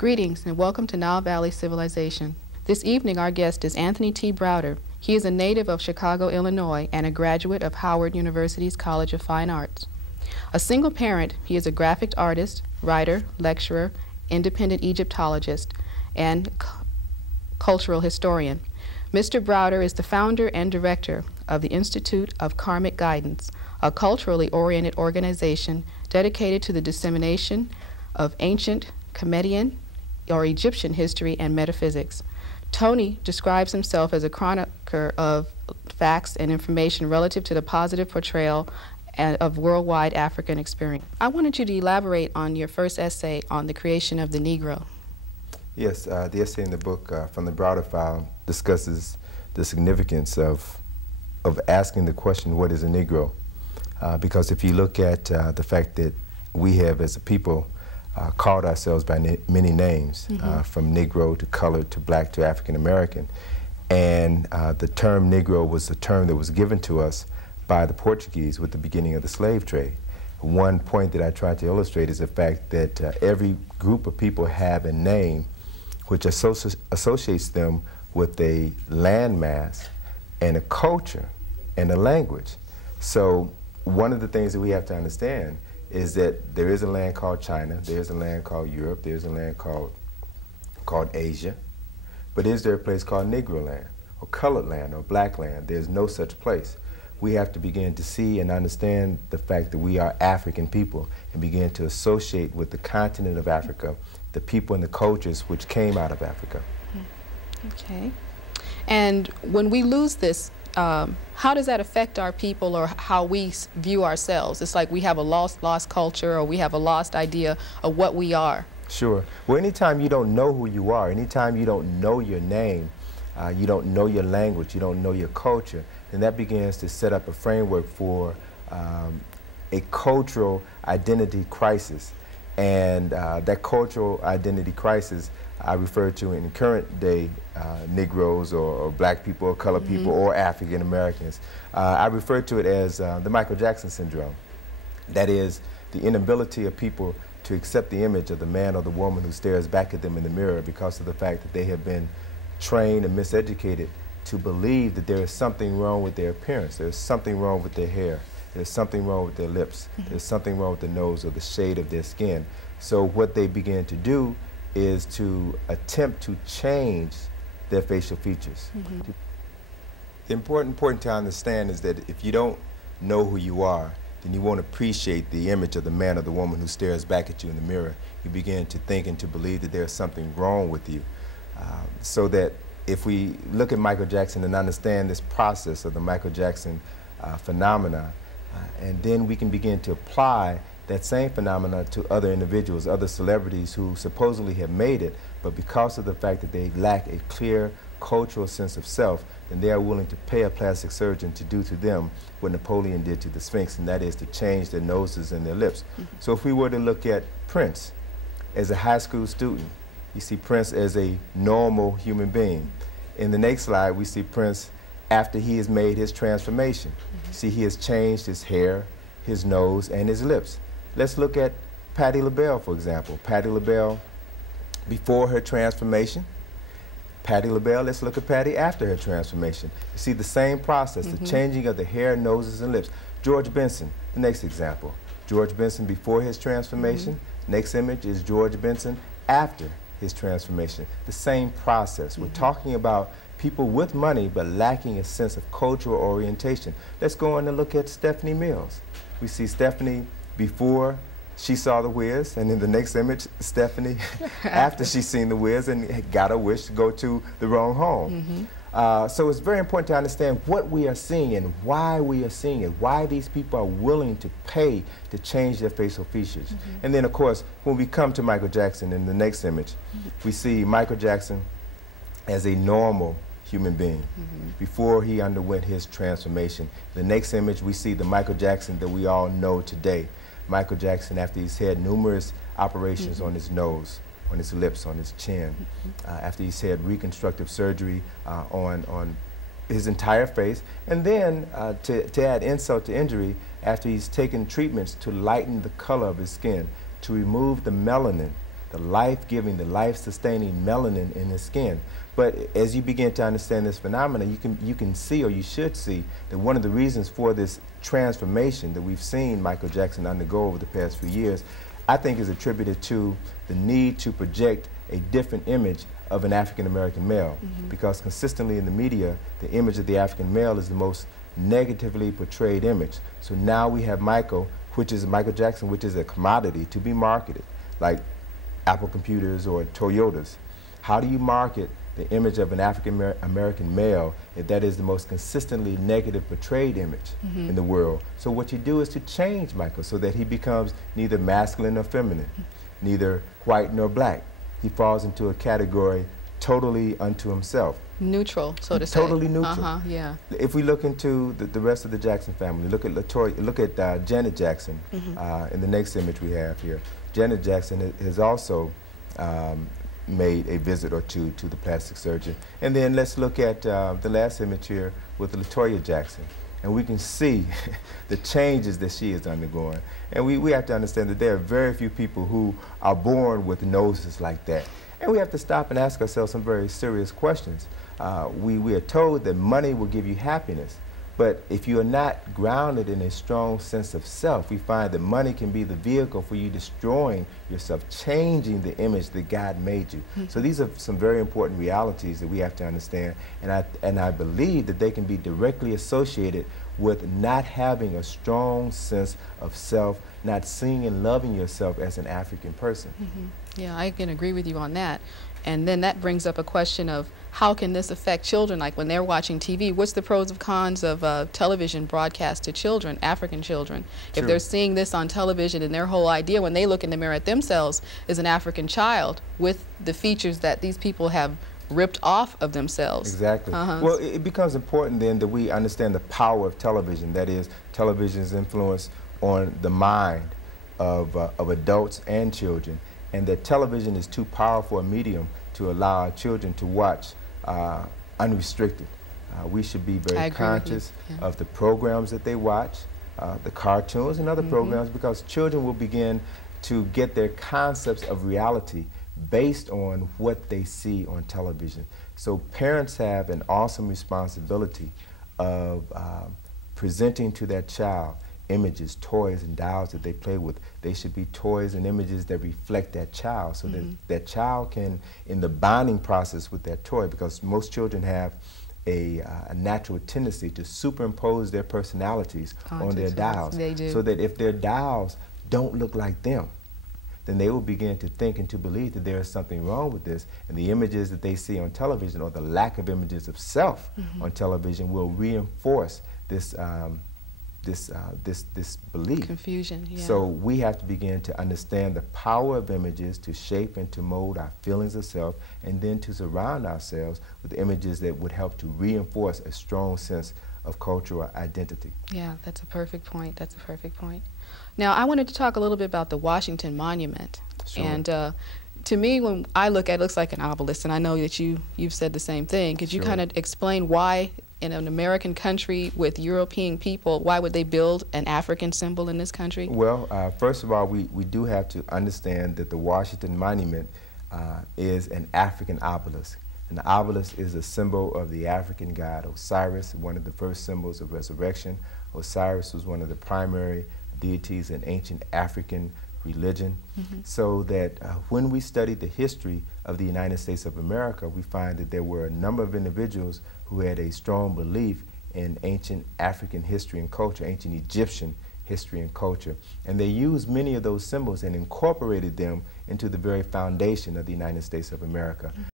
Greetings and welcome to Nile Valley Civilization. This evening our guest is Anthony T. Browder. He is a native of Chicago, Illinois, and a graduate of Howard University's College of Fine Arts. A single parent, he is a graphic artist, writer, lecturer, independent Egyptologist, and cultural historian. Mr. Browder is the founder and director of the Institute of Karmic Guidance, a culturally oriented organization dedicated to the dissemination of ancient Comedian or Egyptian history and metaphysics. Tony describes himself as a chronicler of facts and information relative to the positive portrayal of worldwide African experience. I wanted you to elaborate on your first essay on the creation of the Negro. Yes, the essay in the book from the Browder File discusses the significance of asking the question, what is a Negro? Because if you look at the fact that we have as a people called ourselves by many names, from Negro to colored to black to African American, and the term Negro was the term that was given to us by the Portuguese with the beginning of the slave trade. One point that I tried to illustrate is the fact that every group of people have a name which associates them with a landmass and a culture and a language. So one of the things that we have to understand is that there is a land called China, there's a land called Europe, there's a land called Asia, but is there a place called Negro land, or colored land, or black land? There's no such place. We have to begin to see and understand the fact that we are African people and begin to associate with the continent of Africa, the people and the cultures which came out of Africa. Okay. And when we lose this, how does that affect our people or how we view ourselves? It's like we have a lost culture, or we have a lost idea of what we are. Sure. Well, anytime you don't know who you are, anytime you don't know your name, you don't know your language, you don't know your culture, then that begins to set up a framework for a cultural identity crisis. And that cultural identity crisis I refer to in current day Negroes or black people or colored people or African Americans. I refer to it as the Michael Jackson syndrome. That is the inability of people to accept the image of the man or the woman who stares back at them in the mirror because of the fact that they have been trained and miseducated to believe that there is something wrong with their appearance, there's something wrong with their hair, there's something wrong with their lips, there's something wrong with the nose or the shade of their skin. So what they begin to do is to attempt to change their facial features. The important point to understand is that if you don't know who you are, then you won't appreciate the image of the man or the woman who stares back at you in the mirror. You begin to think and to believe that there's something wrong with you. So that if we look at Michael Jackson and understand this process of the Michael Jackson phenomena, and then we can begin to apply that same phenomena to other individuals, other celebrities who supposedly have made it, but because of the fact that they lack a clear cultural sense of self, then they are willing to pay a plastic surgeon to do to them what Napoleon did to the Sphinx, and that is to change their noses and their lips. So if we were to look at Prince as a high school student, you see Prince as a normal human being. In the next slide, we see Prince after he has made his transformation. See, he has changed his hair, his nose, and his lips. Let's look at Patti LaBelle, for example. Patti LaBelle before her transformation. Patti LaBelle, let's look at Patti after her transformation. You see the same process, the changing of the hair, noses, and lips. George Benson, the next example. George Benson before his transformation. Next image is George Benson after his transformation. The same process. We're talking about people with money but lacking a sense of cultural orientation. Let's go on and look at Stephanie Mills. We see Stephanie before she saw the Wiz, and in the next image, Stephanie after she's seen the Wiz and got a wish to go to the wrong home. So it's very important to understand what we are seeing and why we are seeing it, why these people are willing to pay to change their facial features. And then, of course, when we come to Michael Jackson in the next image, we see Michael Jackson as a normal human being before he underwent his transformation. The next image, we see the Michael Jackson that we all know today. Michael Jackson after he's had numerous operations on his nose, on his lips, on his chin, after he's had reconstructive surgery on his entire face, and then to add insult to injury, after he's taken treatments to lighten the color of his skin, to remove the melanin the life-giving, the life-sustaining melanin in his skin. But as you begin to understand this phenomenon, you can see, or you should see, that one of the reasons for this transformation that we've seen Michael Jackson undergo over the past few years, I think is attributed to the need to project a different image of an African-American male. Because consistently in the media, the image of the African male is the most negatively portrayed image. So now we have Michael Jackson, which is a commodity to be marketed, like Apple computers or Toyotas. How do you market the image of an African-American male if that is the most consistently negative portrayed image in the world? So what you do is to change Michael so that he becomes neither masculine nor feminine, neither white nor black. He falls into a category totally unto himself. Neutral, so to say. Totally neutral. Yeah. If we look into the rest of the Jackson family, look at Janet Jackson in the next image we have here. Janet Jackson has also made a visit or two to the plastic surgeon. And then let's look at the last image here with LaToya Jackson. And we can see the changes that she is undergoing. And we have to understand that there are very few people who are born with noses like that. And we have to stop and ask ourselves some very serious questions. We are told that money will give you happiness. But if you are not grounded in a strong sense of self, we find that money can be the vehicle for you destroying yourself, changing the image that God made you. So these are some very important realities that we have to understand, and I believe that they can be directly associated with not having a strong sense of self, not seeing and loving yourself as an African person. Yeah, I can agree with you on that. And then that brings up a question of how can this affect children, like when they're watching TV? What's the pros and cons of television broadcast to children, African children? If they're seeing this on television and their whole idea when they look in the mirror at themselves is an African child with the features that these people have ripped off of themselves. Exactly. Well, it becomes important then that we understand the power of television, that is, television's influence on the mind of adults and children, and that television is too powerful a medium to allow our children to watch unrestricted. We should be very conscious of the programs that they watch, the cartoons and other programs, because children will begin to get their concepts of reality based on what they see on television. So parents have an awesome responsibility of presenting to that child images, toys, and dolls that they play with. They should be toys and images that reflect that child, so that that child can, in the bonding process with that toy, because most children have a natural tendency to superimpose their personalities on their dolls. They do. So that if their dolls don't look like them, then they will begin to think and to believe that there is something wrong with this, and the images that they see on television, or the lack of images of self on television, will reinforce this this belief. Confusion, yeah. So we have to begin to understand the power of images to shape and to mold our feelings of self, and then to surround ourselves with images that would help to reinforce a strong sense of cultural identity. Yeah, that's a perfect point. That's a perfect point. Now, I wanted to talk a little bit about the Washington Monument. Sure. And to me, when I look at it, it looks like an obelisk, and I know that you've said the same thing. Could you kind of explain why, in an American country with European people, why would they build an African symbol in this country? Well, first of all, we do have to understand that the Washington Monument is an African obelisk. And the obelisk is a symbol of the African god Osiris, one of the first symbols of resurrection. Osiris was one of the primary deities in ancient African religion. So that when we study the history of the United States of America, we find that there were a number of individuals who had a strong belief in ancient African history and culture, ancient Egyptian history and culture. And they used many of those symbols and incorporated them into the very foundation of the United States of America.